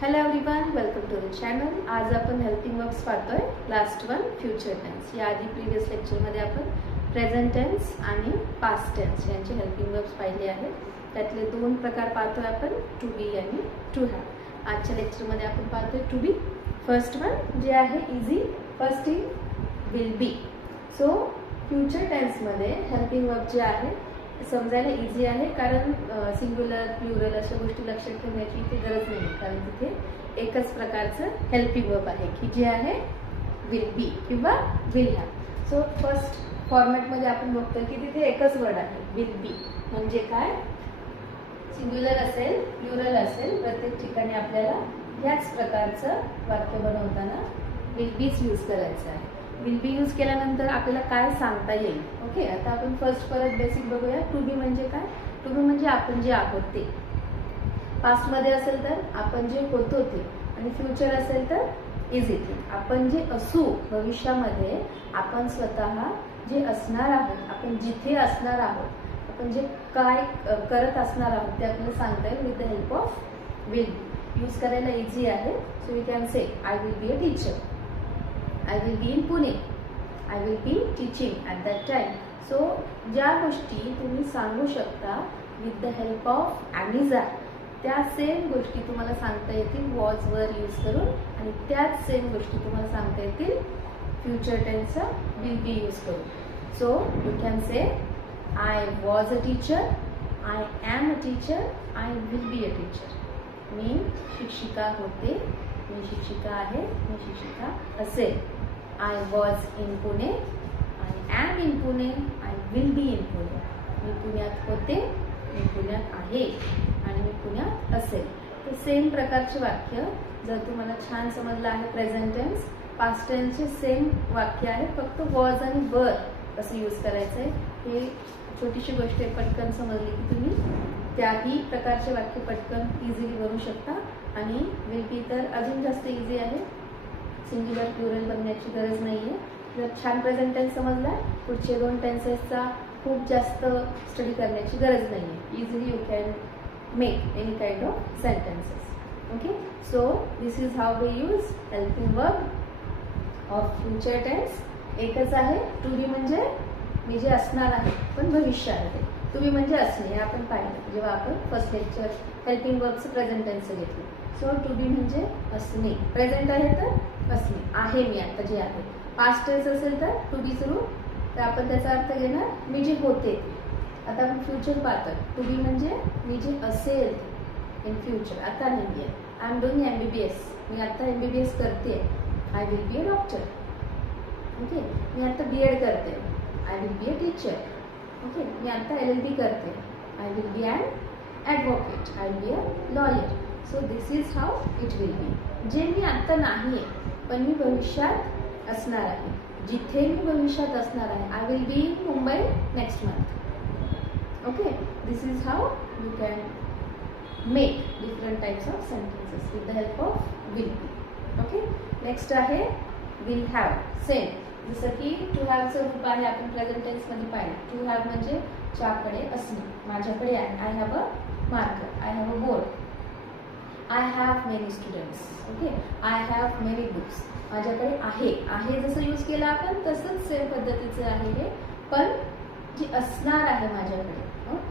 Hello everyone welcome to the channel आज आपण helping works पाहतोय. लास्ट वन फ्युचर टेन्स या आधी प्रिव्हियस लेक्चरमध्ये आपण प्रेझेंट टेन्स आणि पास्ट टेन्स यांचे हेल्पिंग वर्क्स पाहिले आहेत. त्यातले दोन प्रकार पाहतोय आपण टू बी आणि टू हॅव आजच्या लेक्चरमध्ये आपण पाहतोय टू बी फर्स्ट वन जे आहे easy first in will be so future टेन्समध्ये helping work जे आहे समजायला इझी आहे. कारण सिंग्युलर प्लुरल अशा गोष्टी लक्षात ठेवण्याची इथे गरज नाही कारण तिथे एकच प्रकारचं हेल्पी वर्ब आहे की जे आहे विल बी किंवा विल हॅव सो फर्स्ट फॉर्मॅटमध्ये आपण बघतोय की तिथे एकच वर्ड आहे विल बी म्हणजे काय? सिंग्युलर असेल प्लुरल असेल प्रत्येक ठिकाणी आपल्याला ह्याच प्रकारचं वाक्य बनवताना विल बीच यूज करायचं आहे. विल बी यूज केल्यानंतर आपल्याला काय सांगता येईल? ओके आता आपण फर्स्ट परत बेसिक बघूया. टू बी म्हणजे काय? टू बी म्हणजे आपण जे आहोत ते. पास्टमध्ये असेल तर आपण जे होतो ते. आणि फ्युचर असेल तर इज इथे आपण जे असू भविष्यामध्ये आपण स्वतः जे असणार आहोत आपण जिथे असणार आहोत आपण जे काय करत असणार आहोत ते आपल्याला सांगता येईल with the help of will be use करायला इझी आहे. So we can say I will be a teacher I will be in Pune I will be teaching at that time so ज्या गोष्टी तुम्ही सांगू शकता विथ द हेल्प ऑफ ॲमिझा त्या same गोष्टी तुम्हाला सांगता येतील वॉचवर यूज करून आणि त्याच सेम गोष्टी तुम्हाला सांगता येतील फ्युचर टेन्सचा विल बी यूज करून. So you can say I was a teacher I am a teacher I will be a teacher मी शिक्षिका होते मी शिक्षिका आहे मी शिक्षिका असेल. I was in Pune I am in Pune I will be in Pune मी पुण्यात होते मी पुण्यात आहे आणि मी पुण्यात असेल. तर सेम प्रकारचे वाक्य जर तुम्हाला छान समजलं आहे प्रेझेंट टेन्स पास्ट टेन्सचे सेम वाक्य आहे फक्त वॉज आणि वर कसं यूज करायचं आहे हे छोटीशी गोष्ट आहे पटकन समजली की तुम्ही त्याही प्रकारचे वाक्य पटकन इझिली बनवू शकता आणि विलकी तर अजून जास्त इझी आहे. सिंग्युलर प्लुरल बनण्याची गरज नाही आहे जर छान प्रेझेंट टेन्स समजला पुढचे दोन टेन्सेसचा खूप जास्त स्टडी करण्याची गरज नाही आहे easily you can make any kind of sentences okay so this is how we use helping work of future tense एकच आहे टू बी म्हणजे मी जे असणार आहे पण भविष्य आहे ते. टू बी म्हणजे असणे हे आपण पाहिलं. जेव्हा आपण फर्स्ट लेक्चर हेल्पिंग वर्कचं प्रेझेंट टेन्स घेतलं. सो टू बी म्हणजे असणे प्रेझेंट आहे तर असणे आहे मी आता जे आहे. पास्ट टेन्स असेल तर टू बी सुरू तर आपण त्याचा अर्थ घेणार मी जे होते आता आपण फ्युचर पाहतो टू बी म्हणजे मी जे असेल इन फ्युचर आता नाही आहे. I am doing M B B S मी आता एम बी बी एस करते. I will be a doctor okay मी आता बी एड करते. I will be a teacher okay मी आता एल एल बी करते I will be an advocate I will be a lawyer so this is how it will be जे मी आत्ता नाही आहे पण मी भविष्यात असणार आहे. जिथे मी भविष्यात असणार आहे I will be in Mumbai next month okay this is how you can make different types of sentences with the help of will be okay next आहे विल हॅव सेम जसं की टू हॅवचं रूप आहे आपण प्रेझेंट टेन्समध्ये पाहिलं. To have म्हणजे ज्याकडे असणे. माझ्याकडे आहे. I have a marker I have a board I have many students okay I have many books माझ्याकडे आहे. आहे जसं यूज केलं आपण तसंच सेम पद्धतीचं आहे हे. पण जी असणार आहे माझ्याकडे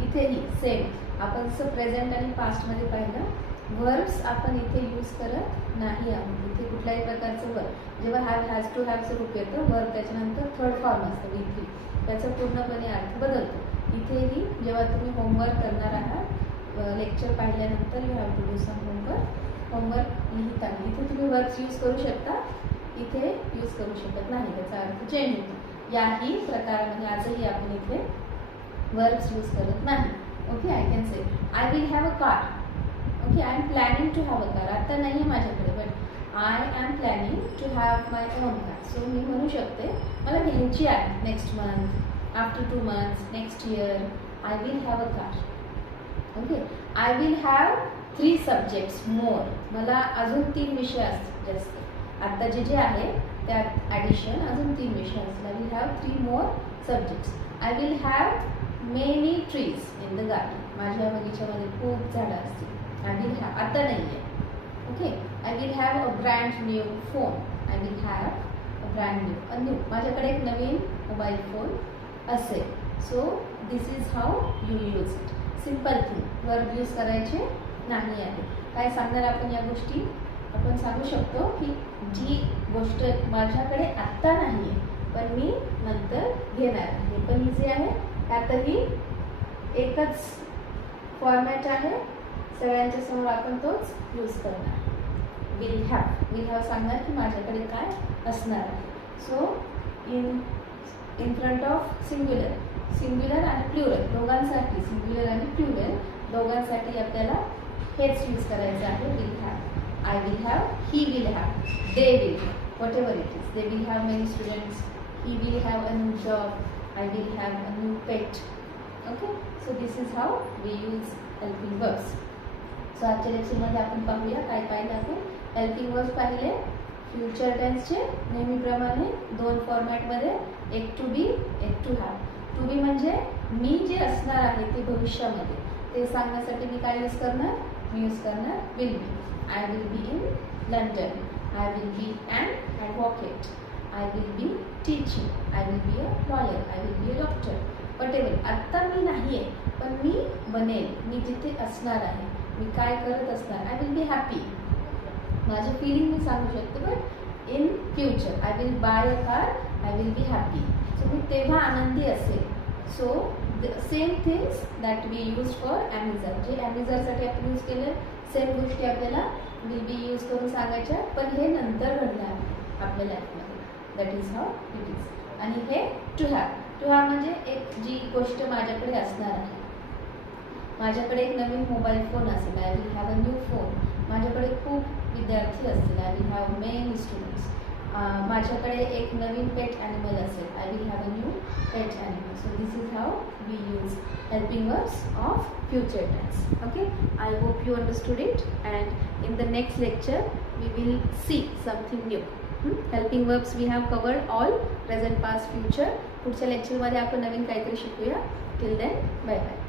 इथेही सेम आपण जसं प्रेझेंट आणि पास्टमध्ये पाहिलं वर्ब्स आपण इथे यूज करत नाही आहोत. इथे कुठल्याही प्रकारचं वर्ब जेव्हा हॅव हॅज टू हॅवचं रूप येतं वर्ब त्याच्यानंतर थर्ड फॉर्म असतं विथी त्याचा पूर्णपणे अर्थ बदलतो. इथेही जेव्हा तुम्ही होमवर्क करणार आहात लेक्चर पाहिल्यानंतर you have to do some homework homework लिहिता इथे तुम्ही वर्ब्स यूज करू शकता इथे यूज करू शकत नाही. त्याचा अर्थ चेंज होतो याही प्रकारामध्ये आजही आपण इथे वर्ब्स यूज करत नाही. Okay I can say I will have a car okay I am planning to have a car आता नाही आहे माझ्याकडे but I am planning to have my own car so मी म्हणू शकते मला घ्यायची आहे next month after two months next year I will have a car okay I will have three subjects more मला अजून तीन विषय असतील जास्त. आत्ता जे जे आहे त्यात ॲडिशन अजून तीन विषय असतील. I will have three more subjects I will have many trees in the garden माझ्या बगीच्यामध्ये खूप झाडं असतील. आणि विल आता नाही आहे okay have a brand new phone I will have a brand new a new माझ्याकडे एक नवीन मोबाईल फोन असेल. So this is how you use it simple thing verb use करायचे नाही आहे. काय सांगणार आपण या गोष्टी? आपण सांगू शकतो की जी गोष्ट माझ्याकडे आत्ता नाही आहे पण मी नंतर घेणार आहे. हे पण इझी आहे त्यातही एकच फॉर्मॅट आहे. सगळ्यांच्या समोर आपण तोच यूज करणार. विल हॅव विल हॅव सांगणार की माझ्याकडे काय असणार आहे. So in in front of singular singular आणि प्लुरल दोघांसाठी सिंग्युलर आणि प्लुरल दोघांसाठी आपल्याला हेच यूज करायचं आहे will have I will have he will have they will whatever it is they will have many students he will have a new job I will have a new pet okay so this is how we use helping verbs. So आजच्या लेक्चरमध्ये आपण पाहूया काय पाहिलं आपण helping verbs पाहिले. Future टेन्सचे नेहमीप्रमाणे दोन फॉर्मॅटमध्ये एक टू बी एक टू हॅव टू बी म्हणजे मी जे असणार आहे ते भविष्यामध्ये. ते सांगण्यासाठी मी काय यूज करणार? मी यूज करणार will be I will be in London I will be and advocate I will be teaching I will be a lawyer I will be a doctor whatever आत्ता मी नाही आहे पण मी बनेल. मी जिथे असणार आहे. मी काय करत असणार? आय विल बी हॅपी माझे फिलिंग मी सांगू शकते but in future I will buy a car I will be happy so मी तेव्हा आनंदी असेल. So same things that we use for Amazon जे ॲमेझॉनसाठी आपण यूज केलं सेम गोष्टी आपल्याला विल बी यूज करून सांगायच्या पण हे नंतर घडलं आहे आपल्या लाईफमध्ये that is how it is आणि हे टू हॅव टू हॅव म्हणजे एक जी गोष्ट माझ्याकडे असणार आहे. माझ्याकडे एक नवीन मोबाईल फोन असेल. I will have a new phone माझ्याकडे खूप विद्यार्थी असतील. I we have many students माझ्याकडे एक नवीन पेट ॲनिमल असेल. I will have a new pet animal so this is how we use helping words of future tense okay I hope you understood and in the next lecture we will see something new helping verbs we have covered all present past future पुढच्या लेक्चरमध्ये आपण नवीन काहीतरी शिकूया. Till then bye bye